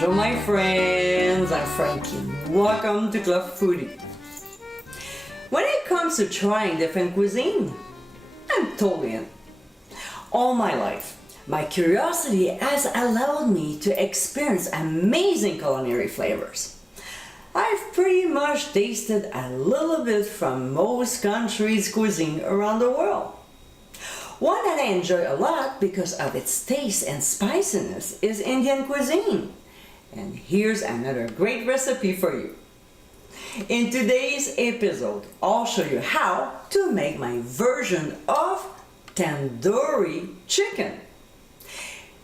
Bonjour my friends, I'm Frankie. Welcome to Club Foodie. When it comes to trying different cuisine, I'm totally in. All my life, my curiosity has allowed me to experience amazing culinary flavors. I've pretty much tasted a little bit from most countries' cuisine around the world. One that I enjoy a lot because of its taste and spiciness is Indian cuisine. And here's another great recipe for you. In today's episode, I'll show you how to make my version of Tandoori Chicken.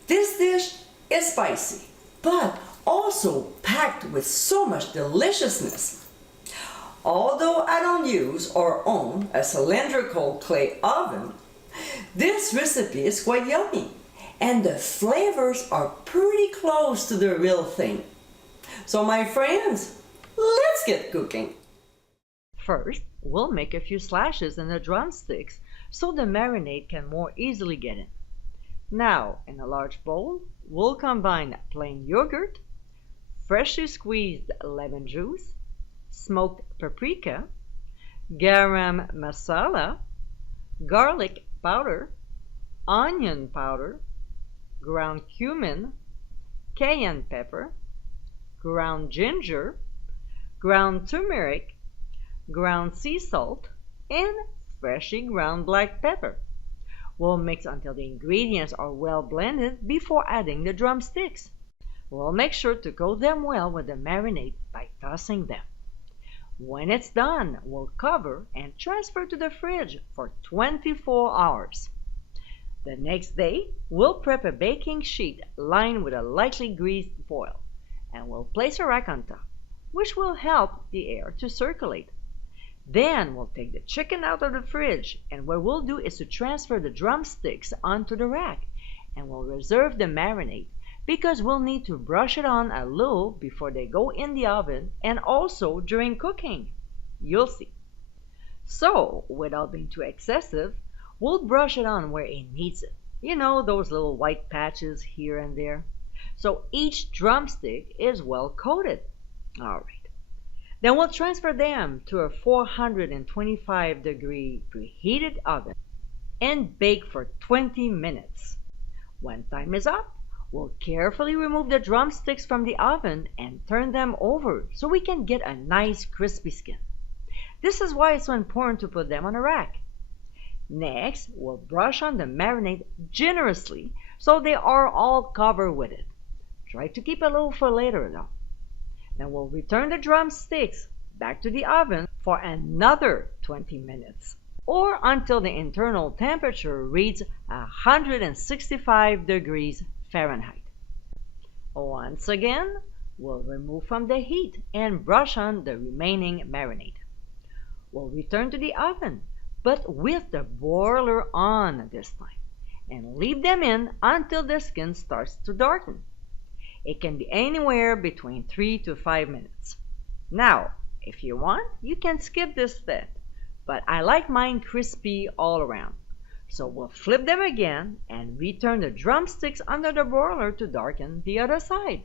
This dish is spicy, but also packed with so much deliciousness. Although I don't use or own a cylindrical clay oven, this recipe is quite yummy, and the flavors are pretty close to the real thing. So my friends, let's get cooking. First, we'll make a few slashes in the drumsticks so the marinade can more easily get in. Now, in a large bowl, we'll combine plain yogurt, freshly squeezed lemon juice, smoked paprika, garam masala, garlic powder, onion powder, ground cumin, cayenne pepper, ground ginger, ground turmeric, ground sea salt, and freshly ground black pepper. We'll mix until the ingredients are well blended before adding the drumsticks. We'll make sure to coat them well with the marinade by tossing them. When it's done, we'll cover and transfer to the fridge for 24 hours. The next day, we'll prep a baking sheet lined with a lightly greased foil, and we'll place a rack on top, which will help the air to circulate. Then we'll take the chicken out of the fridge, and what we'll do is to transfer the drumsticks onto the rack, and we'll reserve the marinade because we'll need to brush it on a little before they go in the oven and also during cooking. You'll see. So, without being too excessive, we'll brush it on where it needs it. You know, those little white patches here and there. So each drumstick is well coated. All right. Then we'll transfer them to a 425-degree preheated oven and bake for 20 minutes. When time is up, we'll carefully remove the drumsticks from the oven and turn them over so we can get a nice crispy skin. This is why it's so important to put them on a rack. Next, we'll brush on the marinade generously so they are all covered with it. Try to keep a little for later though. Then we'll return the drumsticks back to the oven for another 20 minutes or until the internal temperature reads 165 degrees Fahrenheit. Once again, we'll remove from the heat and brush on the remaining marinade. We'll return to the oven, but with the broiler on this time, and leave them in until the skin starts to darken. It can be anywhere between 3 to 5 minutes. Now, if you want, you can skip this step, but I like mine crispy all around. So we'll flip them again and return the drumsticks under the broiler to darken the other side.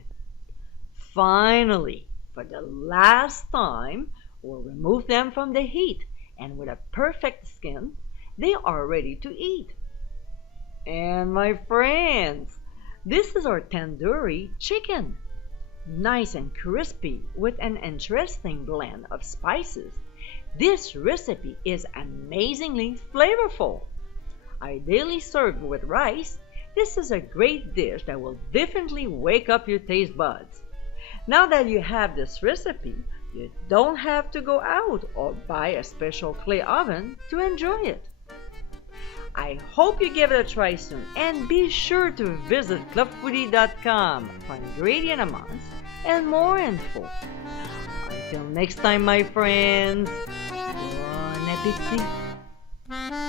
Finally, for the last time, we'll remove them from the heat, and with a perfect skin, they are ready to eat. And my friends, this is our tandoori chicken. Nice and crispy with an interesting blend of spices. This recipe is amazingly flavorful. Ideally served with rice, this is a great dish that will definitely wake up your taste buds. Now that you have this recipe, you don't have to go out or buy a special clay oven to enjoy it. I hope you give it a try soon, and be sure to visit clubfoodie.com for ingredient amounts and more info. Until next time, my friends, bon appétit!